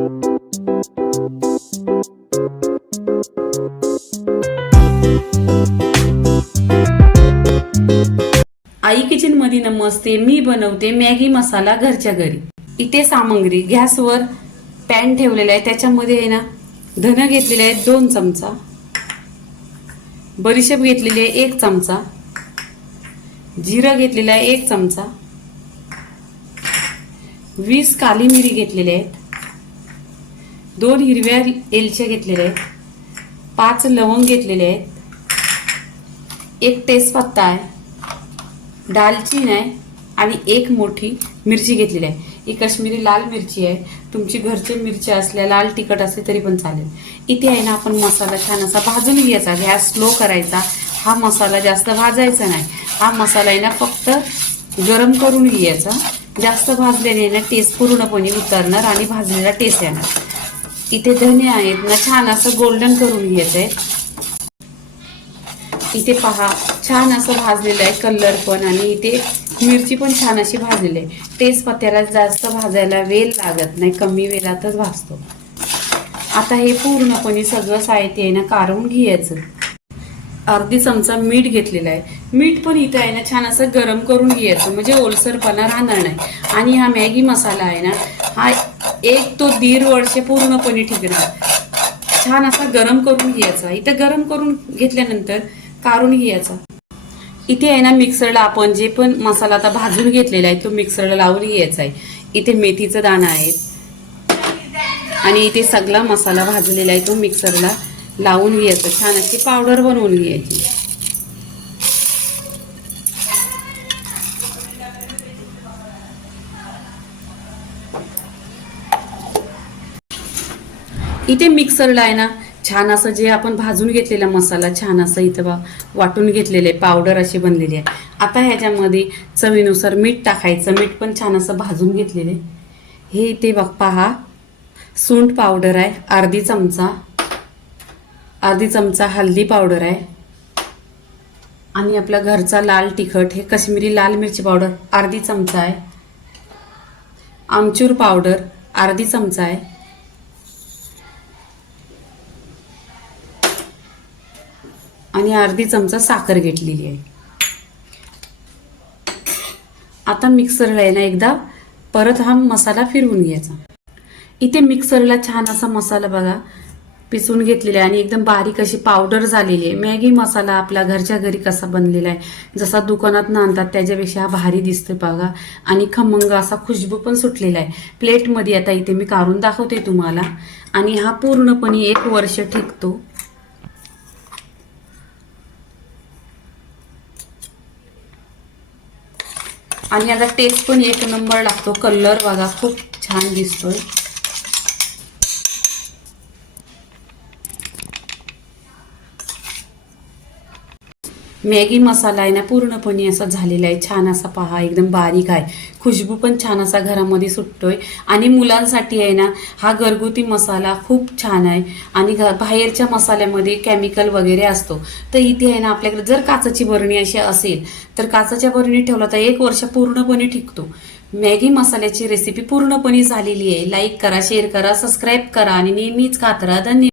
आई kitchen मध्ये नमस्ते. मी बनवते Maggi मसाला घरच्या घरी. इथे सामग्री: गॅसवर पॅन ठेवलेला आहे, त्याच्यामध्ये आहे ना धन घेतलेले आहेत 2 चमचा, बडीशेप घेतलेली आहे 1 चमचा, जिरं घेतलेलं आहे 1 चमचा, 20 काली मिरी घेतलेले आहेत, 2 हिरव्या एलच्या घेतलेल्या आहेत, 5 लवंग घेतलेले आहेत, 1 तेजपत्ता आहे, दालचीन आहे आणि 1 मोठी मिरची घेतलेली आहे. ही काश्मीरी लाल मिरची आहे. तुमची घरची मिरची असल्या लाल तिखट असली तरी पण चालेल. इथे आहे ना आपण मसाला छान असा भाजून घ्यायचा. गॅस स्लो करायचा. हा मसाला जास्त भाजायचा नाही. हा मसाला आहे ना फक्त गरम करून घ्यायचा. जास्त भाजल्याने ना टेस्ट पूर्णपणे उतरणार आणि भाजलेला टेस्ट येणार. इथे धने आहेत ना छान असं गोल्डन करून घ्यायचं आहे. इथे पहा छान असं भाजलेलं आहे कलर पण, आणि इथे मिरची पण छान अशी भाजलेली आहे. तेजपत्त्याला जास्त भाजायला वेळ लागत नाही, कमी वेळातच भाजतो. आता हे पूर्णपणे सगळं साहित्य आहे ना काढून घ्यायचं. अर्धी चमचा मीठ घेतलेलं आहे. मीठ पण इथे आहे ना छान असं गरम करून घ्यायचं, म्हणजे ओलसरपणा राहणार नाही. आणि हा मॅगी मसाला आहे ना हा 1 ते 1.5 वर्ष पूर्णपणे टिकणार. छान असा गरम करून घ्यायचा. इथं गरम करून घेतल्यानंतर काढून घ्यायचा. इथे आहे ना मिक्सरला आपण जे पण मसाला आता भाजून घेतलेला आहे तो मिक्सरला लावून घ्यायचा आहे. इथे मेथीचं दाणा आहे आणि इथे सगळा मसाला भाजलेला आहे तो मिक्सरला लावून घ्यायचा. छान अशी पावडर बनवून घ्यायची. इथे मिक्सरला आहे ना छान असं जे आपण भाजून घेतलेला मसाला छान असं इथं वाटून घेतलेले पावडर अशी बनलेली आहे. आता ह्याच्यामध्ये चवीनुसार मीठ टाकायचं. मीठ पण छान असं भाजून घेतलेले. हे इथे पहा सुंठ पावडर आहे अर्धी चमचा हल्दी पावडर आहे, आणि आपला घरचा लाल तिखट हे काश्मीरी लाल मिरची पावडर अर्धी चमचा आहे, आमचूर पावडर अर्धी चमचा आहे, आणि अर्धी चमचा साखर घेतलेली आहे. आता मिक्सरला आहे ना एकदा परत हा मसाला फिरवून घ्यायचा. इथे मिक्सरला छान असा मसाला बघा पिसून घेतलेला आहे आणि एकदम बारीक अशी पावडर झालेली आहे. मॅगी मसाला आपला घरच्या घरी कसा बनलेला आहे, जसा दुकानात आणतात त्याच्यापेक्षा हा भारी दिसतोय बघा, आणि खमंग असा खुशबू पण सुटलेला आहे. प्लेटमध्ये आता इथे मी काढून दाखवते तुम्हाला. आणि हा पूर्णपणे 1 वर्ष टिकतो. आणि आता टेस्ट पण 1 नंबर लागतो. कलर बघा खूप छान दिसतोय. मॅगी मसाला आहे ना पूर्णपणे असा झालेला आहे. छान असा पहा एकदम बारीक आहे. खुशबू पण छान असा घरामध्ये सुटतोय. आणि मुलांसाठी आहे ना हा घरगुती मसाला खूप छान आहे. आणि बाहेरच्या मसाल्यामध्ये केमिकल वगैरे असतो. तर इथे आहे ना आपल्याकडे जर काचेची बरणी अशी असेल तर काचेच्या बरणीत ठेवला तर 1 वर्ष पूर्णपणे टिकतो. मॅगी मसाल्याची रेसिपी पूर्णपणे झालेली आहे. लाईक करा, शेअर करा, सबस्क्राईब करा आणि नेहमीच खात राहा. धन्यवाद.